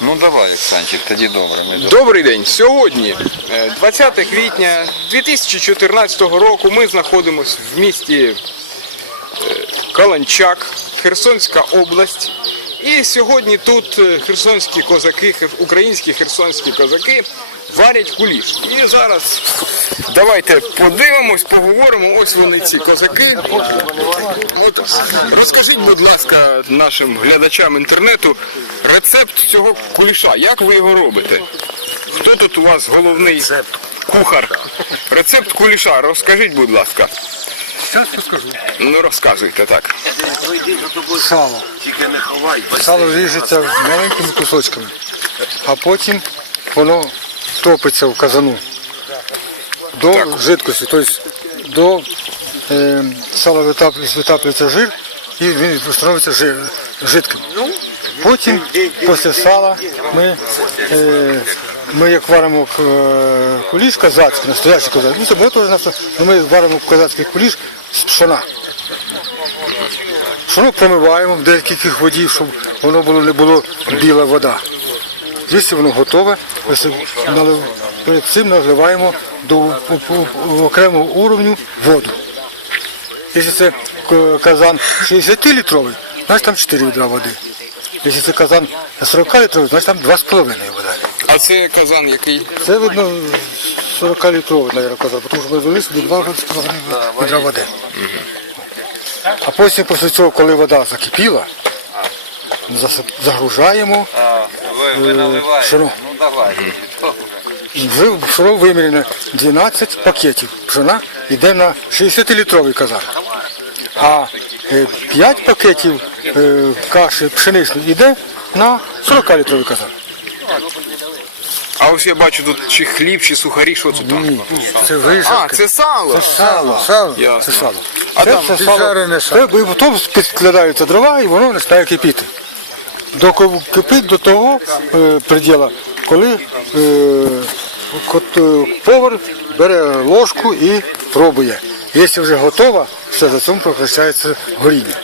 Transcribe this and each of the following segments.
Ну давай, Оксанчик, тоді добре. Ми Добрий день. Сьогодні, е, 20 квітня 2014 року, ми знаходимося в місті е, Каланчак, Херсонська область. І сьогодні тут е, херсонські козаки, українські херсонські козаки варять куліш. І зараз давайте подивимось, поговоримо. Ось вони ці козаки. От розкажіть, будь ласка, нашим глядачам інтернету рецепт цього куліша. Як ви його робите? Хто тут у вас головний кухар? Рецепт куліша, розкажіть, будь ласка. Зараз розкажу. Ну розказуйте так. Сало. Сало ріжеться маленькими кусочками, а потім воно топиться в казану до Так. жидкості. Тобто до е, сала витаплюється, жир і він становиться жир, жидким. Потім після сала ми, е, ми як варимо е, куліш казацький, настоящий казацький, ну це було теж настоящий, але ми варимо казацький куліш з пшона. Пшоно промиваємо в декількох водів, щоб воно було, не було біла вода. Якщо воно готове, перед цим наливаємо до окремого уровню воду. Якщо це казан 60-літровий, значить там 4 відра води. Якщо це казан 40-літровий, значить там 2,5 води. А це казан який? Це видно 40-літровий, мабуть, казан, тому що ми ввели собі 2,5 відра води. А потім після цього, коли вода закипіла, загружаємо Ви, наливаєте? Ну давай. Ви- вимірено 12 пакетів. Пшена йде на 60-літровий казан. А 5 пакетів е, каші пшеничної йде на 40-літровий казан. А ось я бачу тут чи хліб, чи сухарі, що це там? Ні, це А, вижарка. це сало. Сало. Сало. Ясно. Це сало. А це там все піджарене сало. Це, і потім підкладаються дрова і воно починає кипіти. Доки кипить до того е, приділа, коли е, кот- е, повар бере ложку і пробує. Якщо вже готова, все, за цьому прекращається горіння.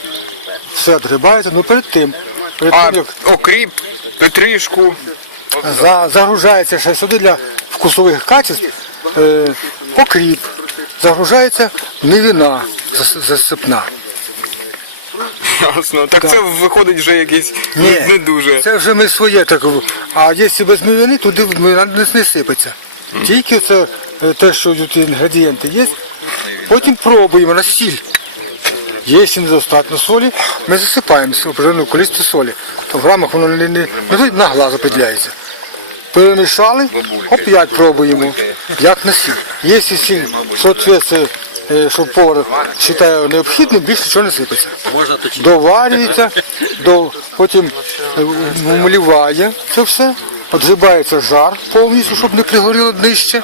Все відгрібається, ну перед тим, перед А тим як окріп, петришку. За, загружається ще сюди для вкусових качеств е, окріп, загружається невіна зас- засипна. Ясно. Так це виходить вже якийсь не, не дуже. Це вже ми своє так. А якщо без мивини, туди не, сипеться. Тільки це е, те, що тут інгредієнти є, потім пробуємо на сіль. Якщо недостатньо солі, ми засипаємо определену кількість солі. То в грамах воно не, не, не на глаз определяється. Перемішали, опять пробуємо, як на сіль. Якщо сіль соответствує, е, що повар вважає необхідним, більше нічого не сипеться. Доварюється, до, потім е, це все, відгрібається жар повністю, щоб не пригоріло днище.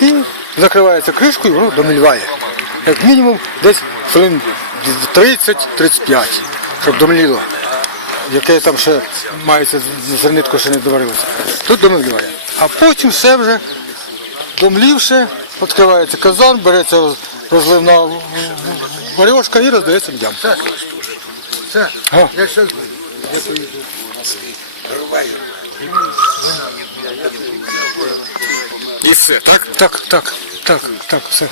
І закривається кришкою, і воно домілюває. Як мінімум десь хвилин 30-35, щоб домліло. Яке там ще мається зернитко ще не доварилося. Тут домивляє. А потім все вже домлівши, відкривається казан, береться розливна варьошка і роздається людям. Все. Ага. Я ще І все, так? Так, так, так, так, все.